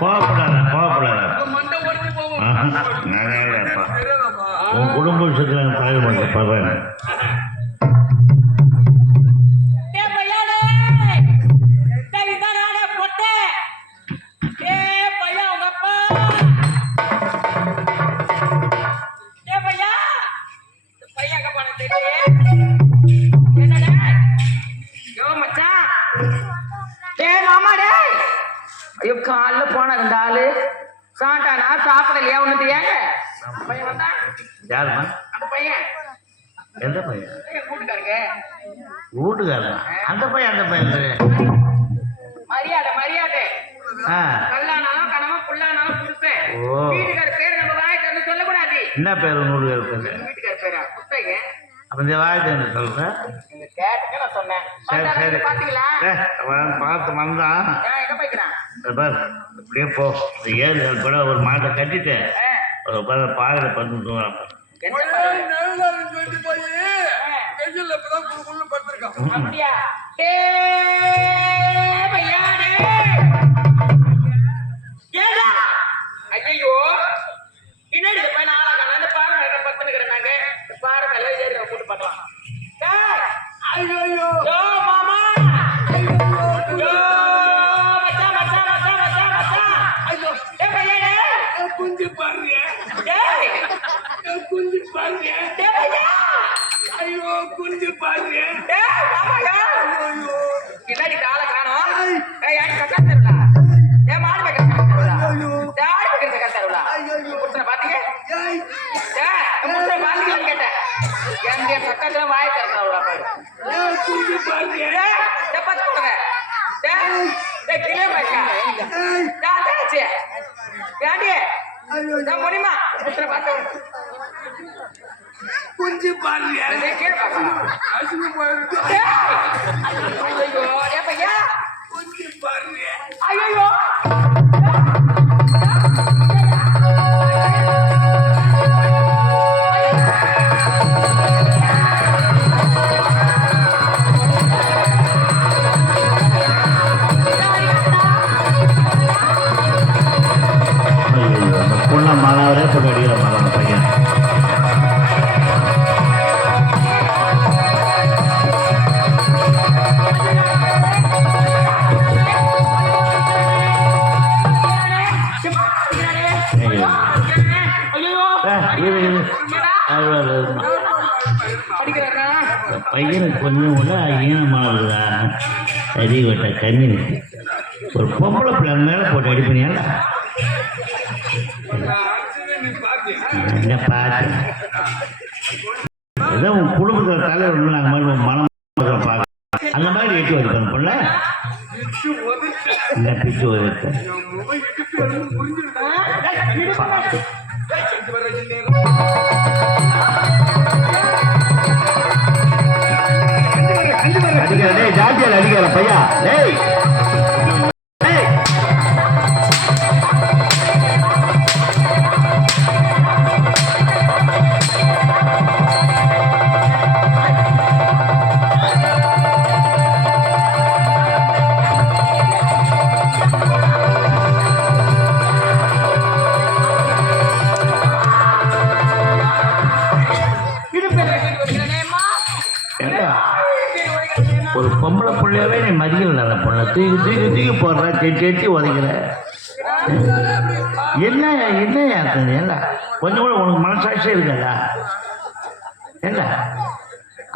கோவப்படாத கோவப்படாத. உன் குடும்ப விஷயத்துல எனக்கு தலைவர் பண்ண சாப்பிடலையா ஒண்ணு தெரியாங்க யாருமா அந்த பையன். எந்த பையன்? கூட்டுக்காருங்க வீட்டுக்காரன் அந்த பையன் அந்த பையன். மரியாதை மரியாதை. கல்லானாலும் கணவன் புல்லானாலும் புருஷன். வீட்டுக்கார பேர் நம்ம வாய் திறந்து சொல்லக்கூடாது. என்ன பேர் நூறு பேர்? வீட்டுக்கார பேரா? புத்தக அப்போ இந்த நான் சொன்னேன். சரி சரி. பார்த்து வந்தான். எங்க போய்க்கிறான்? இப்படியே போ. ஏரிகள் கூட ஒரு மாட்டை கட்டிட்டு ஒரு பாரு பாதையில் பத்து தூங்குறான் போய் அப்படியா? டேய் பையா டேய் ஏடா ஐயோ பின்னாடி. இந்த பாறை மேல பத்துனுக்குறேன் நாங்க. இந்த பாறை மேல ஏறி போட்டு பார்க்கலாம் டேய். ஐயோ பின்னாடி ஆளை காணோம். யாரு கக்கா தருடா ஏய் மாடு கக்கா தருடா ஆடு மேய்க்கிற கக்கா தருடா புருஷனை பாத்தீங்க? புருஷனை பாத்தீங்களான்னு கேட்டேன். எங்க பக்கத்துல வாய் திறந்தாவுடா பாரு. டேய் டேய் கிளே மேய்க்கா ஏய் டேய் அதாச்சு ஏண்டி? ஐயோ நான் முடியுமா பார்த்து. குஞ்சு பாருங்க டேய் கீழே பார்க்கலாம் அசுகு பாருங்க டேய் ஐயோ டேய் பையா குஞ்சு பையனுக்கு கொஞ்சம் கூட ஈனமானதுடா சரி விட்ட கண்ணி ஒரு பொம்பளை பிள்ளை மேலே போட்டு அடி பண்ணியாடா என்ன பார்த்து ஏதோ உன் குடும்பத்தில் தலைவர் நாங்கள் மாதிரி மனம் பார்க்க அந்த மாதிரி எட்டு வருது அந்த பொண்ணு? இல்லை பிச்சு வருது பையா டேய் டேய். ஏண்டா, ஒரு பொம்பளை பிள்ளையவே நீ மதிக்கல அந்த பொண்ணை. தூக்கி தூக்கி தூக்கி போடுற கெட்டி கெட்டி உதைக்கிற. என்ன என்ன அர்த்தம் ஏண்டா கொஞ்சம் கூட உனக்கு மனசாட்சியே இருக்காதா ஏண்டா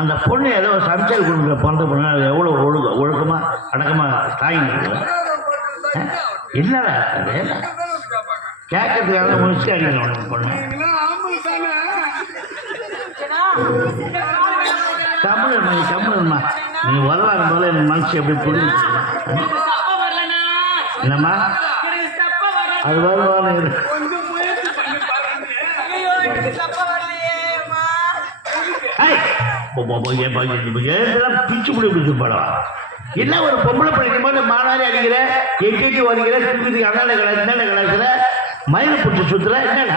அந்த பொண்ணு ஏதோ சமைச்சல் கொடுக்குற பிறந்த பொண்ணு எவ்வளோ ஒழுக்க ஒழுக்கமாக அடக்கமாக தாங்கிட்டு என்னடா ஏண்டா கேட்கறதுக்காக முடிச்சு அடிக்கணும் உனக்கு பொண்ணு. தமிழ் மணி தமிழ்மா நீ வரலாறு போல எனக்கு மனசு எப்படி புரிஞ்சு என்னம்மா? அது வருவான்னு பிச்சு பிடி பிடிச்சு படம் என்ன ஒரு பொம்பளை படிக்கும் போது மானாரி அடிக்கிற எட்டி எட்டி உதைக்கிற சுற்றி அண்ணாண்ட கடை மயிலை பிடிச்சி சுத்துற என்னடா?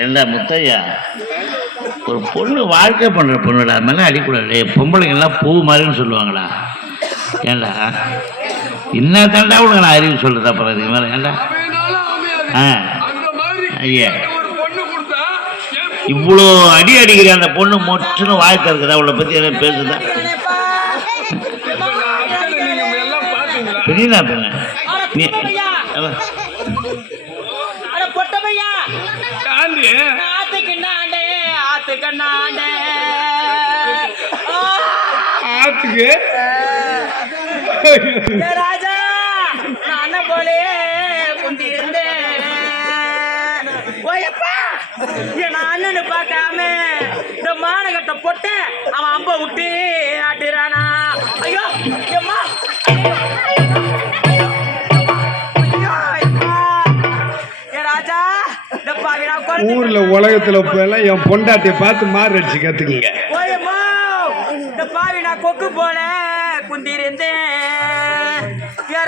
ஏண்டா முத்தையா? ஒரு பொண்ணு வாழ்க்கை பண்ற பொண்ணுடா மேலே அடிக்கூடாது. பொம்பளைங்கெல்லாம் பூ மாதிரின்னு சொல்லுவாங்களா ஏண்டா? என்ன தாண்டா உனக்கு நான் அறிவு சொல்றது அப்புறம் இதுக்கு மேலே ஏண்டா? ஆ. ஐயா. இவ்வளோ அடி அடிக்கிற அந்த பொண்ணு மொச்சுன்னு வாய் திறக்குதா? அவளை பற்றி எதாவது பேசுதா? பெரியனா பெண்ண. நீ அவ- அட பொட்டமையா தாண்டி ஆத்துக்கு நாண்டே ஆத்துக்கு. ராஜா நான் போலே குந்திருந்தேன் ஓயப்பா என் அண்ணனு பார்க்காம இந்த மானகத்தை போட்டு அவன் அம்ப விட்டு ஆட்டுறானா. ஐயோ எம்மா ஊர்ல உலகத்துல போயெல்லாம் என் பொண்டாட்டியை பார்த்து மாறு அடிச்சு கத்துக்குங்க இந்த பாவி நான் கொக்கு போல குந்திருந்தேன்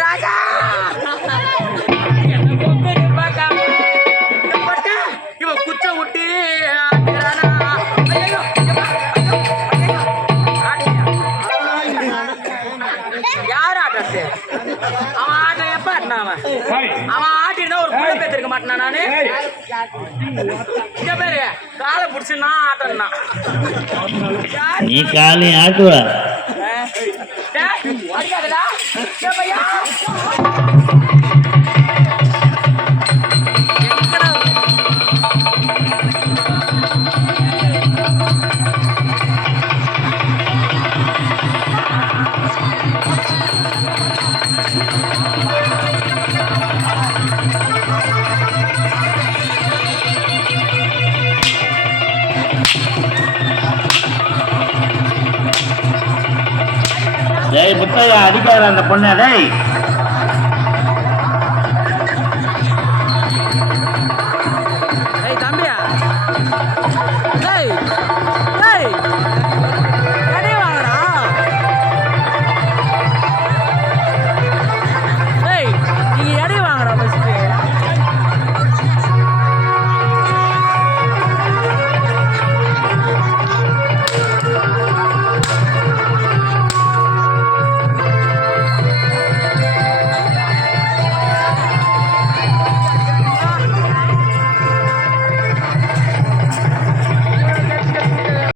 ராஜா! அவன் ஆட்டினா ஒரு புள்ள பேத்திருக்க மாட்டானா நானு? இங்க பேரு காலை புடிச்சு நான் ஆட்டம்னா யார் நீ காலையும் ஆட்டுவ. அடிக்காதடா. டேய் அடிக்காத அந்த பொண்ணு? டேய்